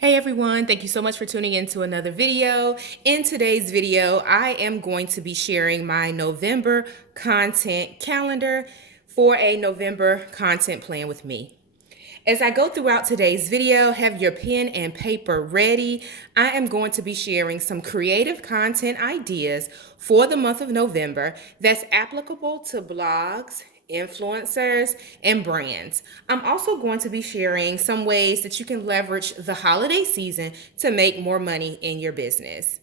Hey everyone, thank you so much for tuning in to another video. In today's video, I am going to be sharing my November content calendar for a November content plan with me. As I go throughout today's video, have your pen and paper ready. I am going to be sharing some creative content ideas for the month of November that's applicable to blogs, influencers, and brands. I'm also going to be sharing some ways that you can leverage the holiday season to make more money in your business.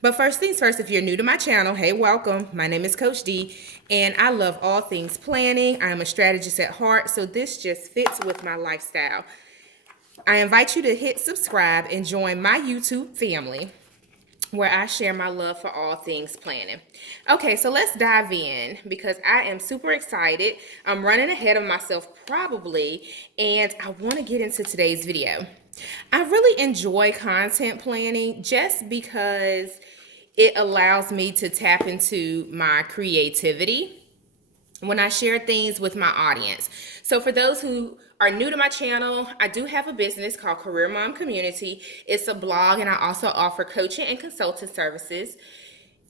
But first things first, if you're new to my channel, hey, welcome. My name is Coach D, and I love all things planning. I am a strategist at heart, so this just fits with my lifestyle. I invite you to hit subscribe and join my YouTube family where I share my love for all things planning. Okay, so let's dive in because I am super excited. I'm running ahead of myself probably, and I want to get into today's video. I really enjoy content planning just because it allows me to tap into my creativity when I share things with my audience. So for those who are new to my channel, I do have a business called Career Mom Community. It's a blog, and I also offer coaching and consulting services.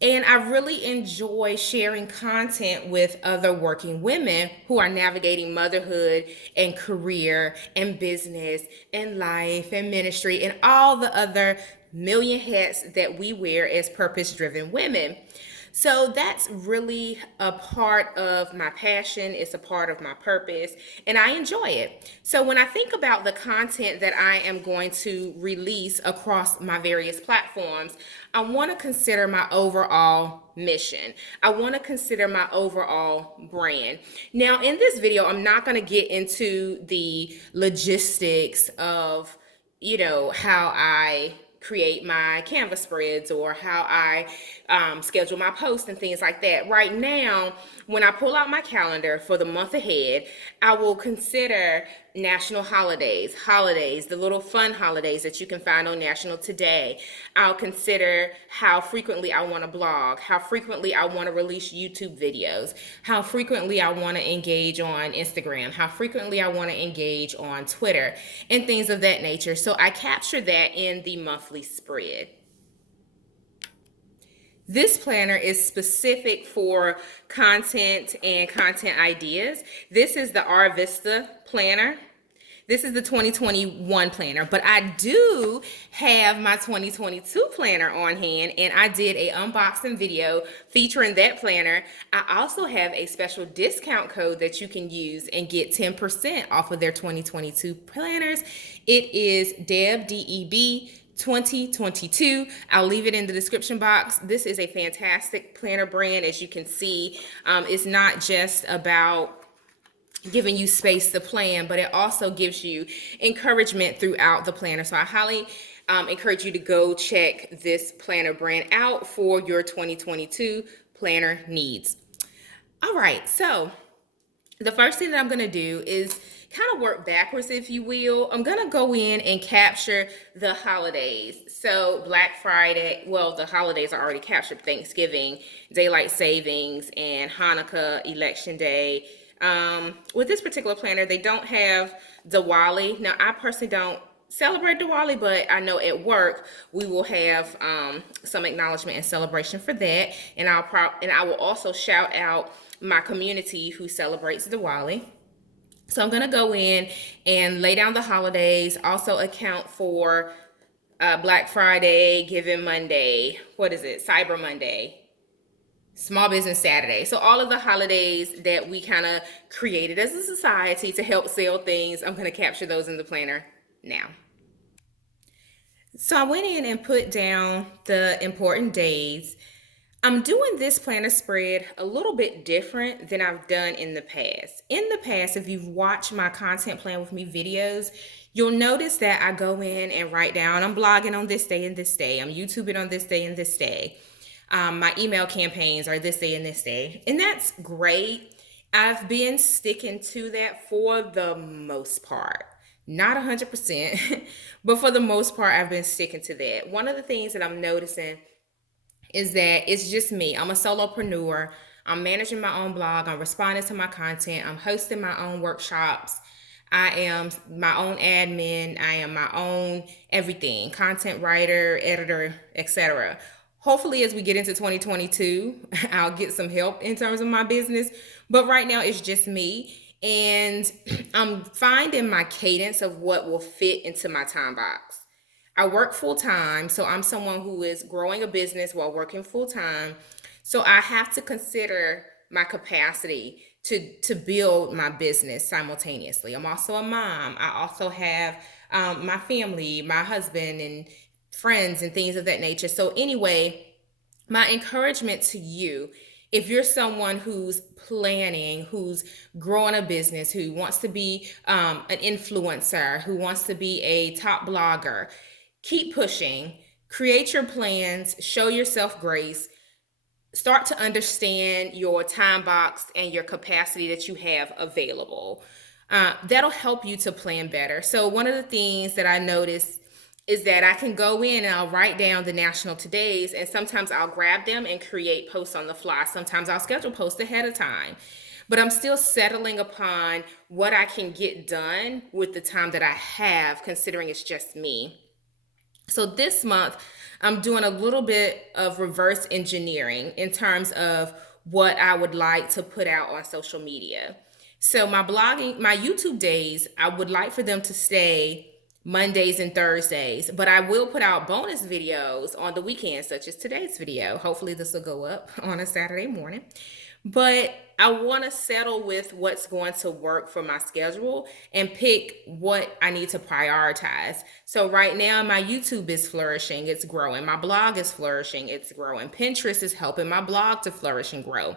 And I really enjoy sharing content with other working women who are navigating motherhood and career and business and life and ministry and all the other million hats that we wear as purpose-driven women. So that's really a part of my passion. It's a part of my purpose, and I enjoy it. So when I think about the content that I am going to release across my various platforms, I want to consider my overall mission. I want to consider my overall brand. Now, in this video, I'm not going to get into the logistics of, how I create my canvas spreads or how I schedule my posts and things like that. Right now, when I pull out my calendar for the month ahead, I will consider national holidays, the little fun holidays that you can find on National Today. I'll consider how frequently I want to blog, how frequently I want to release YouTube videos, how frequently I want to engage on Instagram, how frequently I want to engage on Twitter, and things of that nature. So I capture that in the monthly spread. This planner is specific for content and content ideas. This is the R Vista planner. This is the 2021 planner, but I do have my 2022 planner on hand, and I did a unboxing video featuring that planner. I also have a special discount code that you can use and get 10% off of their 2022 planners. It is DEB, DEB 2022. I'll leave it in the description box. This is a fantastic planner brand. As you can see, it's not just about giving you space to plan, but it also gives you encouragement throughout the planner. So I highly encourage you to go check this planner brand out for your 2022 planner needs. All right, so the first thing that I'm going to do is kind of work backwards, if you will. I'm going to go in and capture the holidays. So Black Friday, well, the holidays are already captured: Thanksgiving, daylight savings, and Hanukkah, election day. With this particular planner, they don't have Diwali. Now, I personally don't celebrate Diwali, but I know at work we will have some acknowledgement and celebration for that, and I will also shout out my community who celebrates Diwali. So I'm gonna go in and lay down the holidays, also account for Black Friday, Giving Monday, what is it, Cyber Monday, Small Business Saturday. So all of the holidays that we kind of created as a society to help sell things, I'm gonna capture those in the planner now. So I went in and put down the important days. I'm doing this planner spread a little bit different than I've done in the past. In the past, if you've watched my content plan with me videos, you'll notice that I go in and write down, I'm blogging on this day and this day, I'm YouTubing on this day and this day. My email campaigns are this day and this day. And that's great. I've been sticking to that for the most part. Not 100%, but for the most part, I've been sticking to that. One of the things that I'm noticing is that it's just me. I'm a solopreneur. I'm managing my own blog. I'm responding to my content. I'm hosting my own workshops. I am my own admin. I am my own everything, content writer, editor, etc. Hopefully, as we get into 2022, I'll get some help in terms of my business. But right now, it's just me. And I'm finding my cadence of what will fit into my time box. I work full time, so I'm someone who is growing a business while working full time. So I have to consider my capacity to build my business simultaneously. I'm also a mom. I also have my family, my husband, and friends and things of that nature. So anyway, my encouragement to you, if you're someone who's planning, who's growing a business, who wants to be an influencer, who wants to be a top blogger, keep pushing, create your plans, show yourself grace, start to understand your time box and your capacity that you have available. That'll help you to plan better. So, one of the things that I notice is that I can go in and I'll write down the national todays, and sometimes I'll grab them and create posts on the fly. Sometimes I'll schedule posts ahead of time. But I'm still settling upon what I can get done with the time that I have, considering it's just me. So this month, I'm doing a little bit of reverse engineering in terms of what I would like to put out on social media. So my blogging, my YouTube days, I would like for them to stay Mondays and Thursdays, but I will put out bonus videos on the weekends, such as today's video. Hopefully, this will go up on a Saturday morning. But I want to settle with what's going to work for my schedule and pick what I need to prioritize. So right now my YouTube is flourishing, it's growing. My blog is flourishing, it's growing. Pinterest is helping my blog to flourish and grow.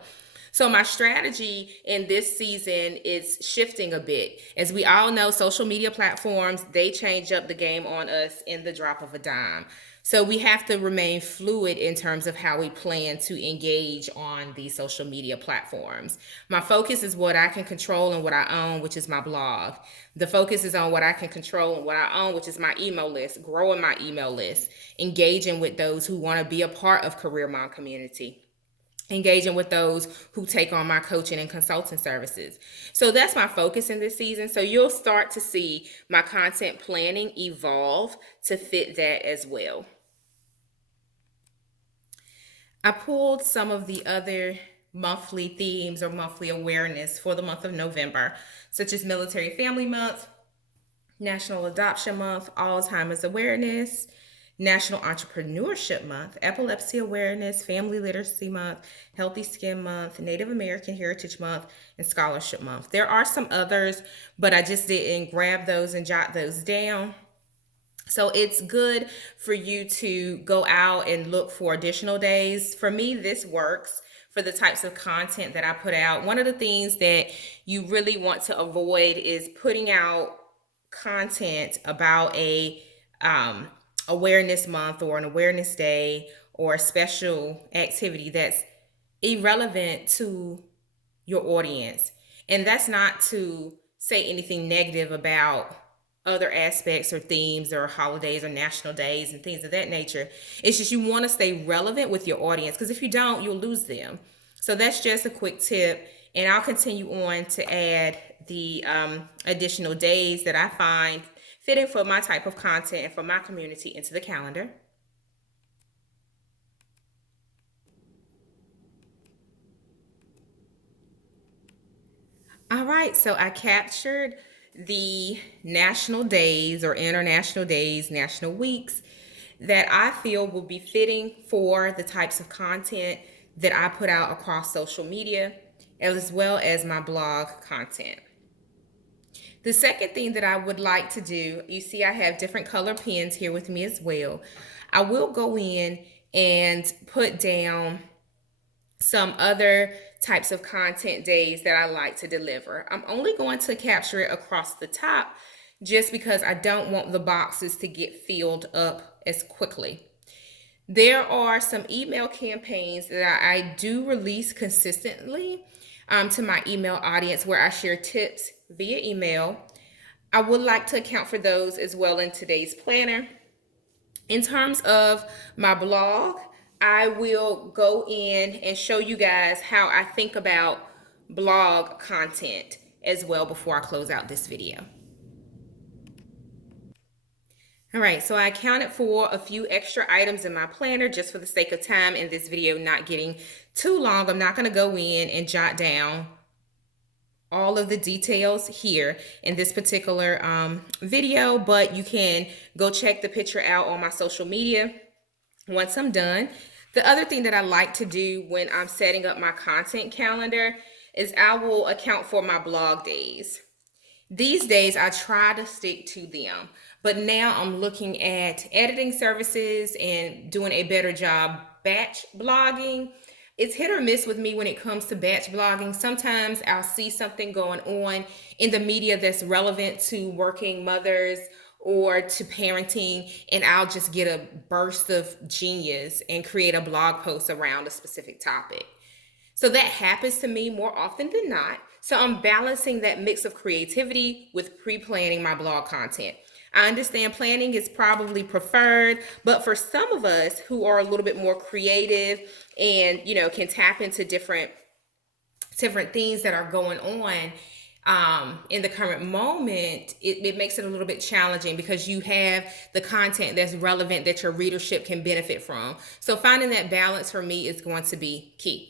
So my strategy in this season is shifting a bit. As we all know, social media platforms, they change up the game on us in the drop of a dime. So we have to remain fluid in terms of how we plan to engage on these social media platforms. My focus is what I can control and what I own, which is my blog. The focus is on what I can control and what I own, which is my email list, growing my email list, engaging with those who want to be a part of Career Mom community, engaging with those who take on my coaching and consulting services. So that's my focus in this season. So you'll start to see my content planning evolve to fit that as well. I pulled some of the other monthly themes or monthly awareness for the month of November, such as Military Family Month, National Adoption Month, Alzheimer's Awareness, National Entrepreneurship Month, Epilepsy Awareness, Family Literacy Month, Healthy Skin Month, Native American Heritage Month, and Scholarship Month. There are some others, but I just didn't grab those and jot those down. So it's good for you to go out and look for additional days. For me, this works for the types of content that I put out. One of the things that you really want to avoid is putting out content about a awareness month or an awareness day or a special activity that's irrelevant to your audience. And that's not to say anything negative about other aspects or themes or holidays or national days and things of that nature. It's just you want to stay relevant with your audience, because if you don't, you'll lose them. So that's just a quick tip. And I'll continue on to add the additional days that I find fitting for my type of content and for my community into the calendar. All right, so I captured the national days or international days, national weeks that I feel will be fitting for the types of content that I put out across social media, as well as my blog content. The second thing that I would like to do, you see I have different color pens here with me as well. I will go in and put down some other types of content days that I like to deliver. I'm only going to capture it across the top just because I don't want the boxes to get filled up as quickly. There are some email campaigns that I do release consistently to my email audience where I share tips via email. I would like to account for those as well in today's planner. In terms of my blog, I will go in and show you guys how I think about blog content as well before I close out this video. All right, so I accounted for a few extra items in my planner just for the sake of time in this video not getting too long. I'm not going to go in and jot down all of the details here in this particular video, but you can go check the picture out on my social media once I'm done. The other thing that I like to do when I'm setting up my content calendar is I will account for my blog days. These days, I try to stick to them, but now I'm looking at editing services and doing a better job batch blogging. It's hit or miss with me when it comes to batch blogging. Sometimes I'll see something going on in the media that's relevant to working mothers or to parenting, and I'll just get a burst of genius and create a blog post around a specific topic. So that happens to me more often than not. So I'm balancing that mix of creativity with pre-planning my blog content. I understand planning is probably preferred, but for some of us who are a little bit more creative and, can tap into different things that are going on in the current moment, it makes it a little bit challenging because you have the content that's relevant that your readership can benefit from. So finding that balance for me is going to be key.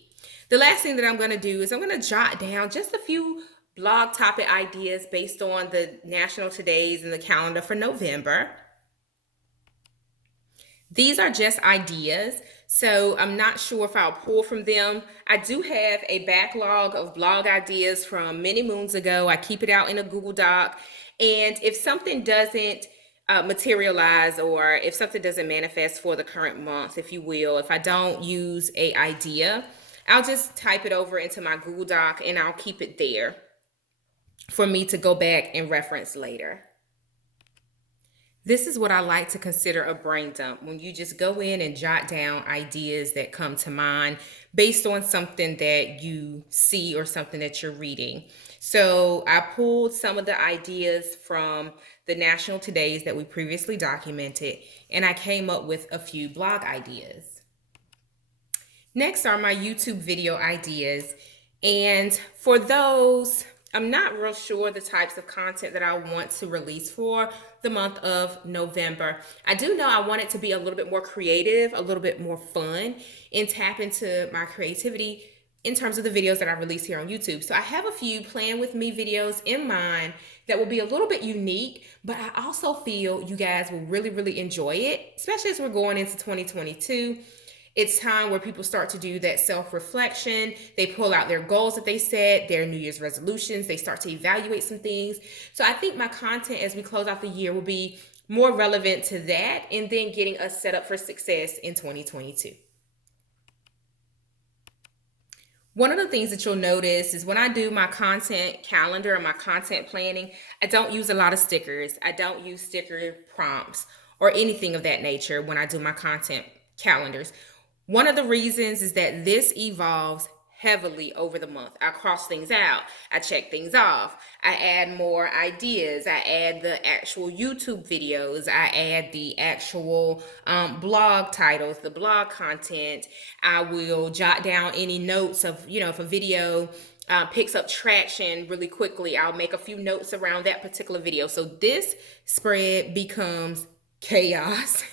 The last thing that I'm going to do is I'm going to jot down just a few blog topic ideas based on the national todays and the calendar for November. These are just ideas, so I'm not sure if I'll pull from them. I do have a backlog of blog ideas from many moons ago. I keep it out in a Google Doc, and if something doesn't materialize, or if something doesn't manifest for the current month, if you will, if I don't use an idea, I'll just type it over into my Google Doc and I'll keep it there for me to go back and reference later. This is what I like to consider a brain dump, when you just go in and jot down ideas that come to mind based on something that you see or something that you're reading. So I pulled some of the ideas from the national todays that we previously documented, and I came up with a few blog ideas. Next are my YouTube video ideas, and for those, I'm not real sure the types of content that I want to release for the month of November. I do know I want it to be a little bit more creative, a little bit more fun, and tap into my creativity in terms of the videos that I release here on YouTube. So I have a few Plan With Me videos in mind that will be a little bit unique, but I also feel you guys will really, really enjoy it, especially as we're going into 2022. It's time where people start to do that self-reflection. They pull out their goals that they set, their New Year's resolutions. They start to evaluate some things. So I think my content as we close out the year will be more relevant to that, and then getting us set up for success in 2022. One of the things that you'll notice is when I do my content calendar and my content planning, I don't use a lot of stickers. I don't use sticker prompts or anything of that nature when I do my content calendars. One of the reasons is that this evolves heavily over the month. I cross things out. I check things off. I add more ideas. I add the actual YouTube videos. I add the actual blog titles, the blog content. I will jot down any notes of, if a video picks up traction really quickly, I'll make a few notes around that particular video. So this spread becomes chaos,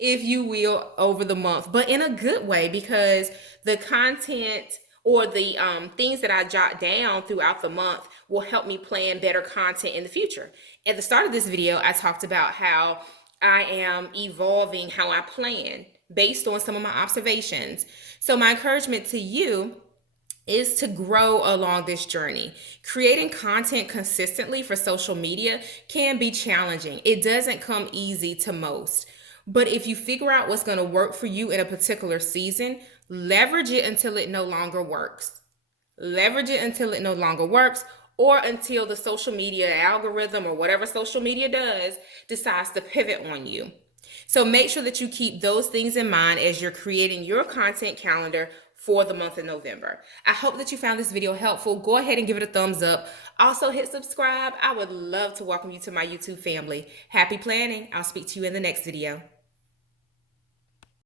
if you will, over the month, but in a good way, because the content or the things that I jot down throughout the month will help me plan better content in the future. At the start of this video, I talked about how I am evolving how I plan based on some of my observations. So my encouragement to you is to grow along this journey. Creating content consistently for social media can be challenging. It doesn't come easy to most. But if you figure out what's going to work for you in a particular season, leverage it until it no longer works. Leverage it until it no longer works, or until the social media algorithm or whatever social media does decides to pivot on you. So make sure that you keep those things in mind as you're creating your content calendar for the month of November. I hope that you found this video helpful. Go ahead and give it a thumbs up. Also hit subscribe. I would love to welcome you to my YouTube family. Happy planning. I'll speak to you in the next video.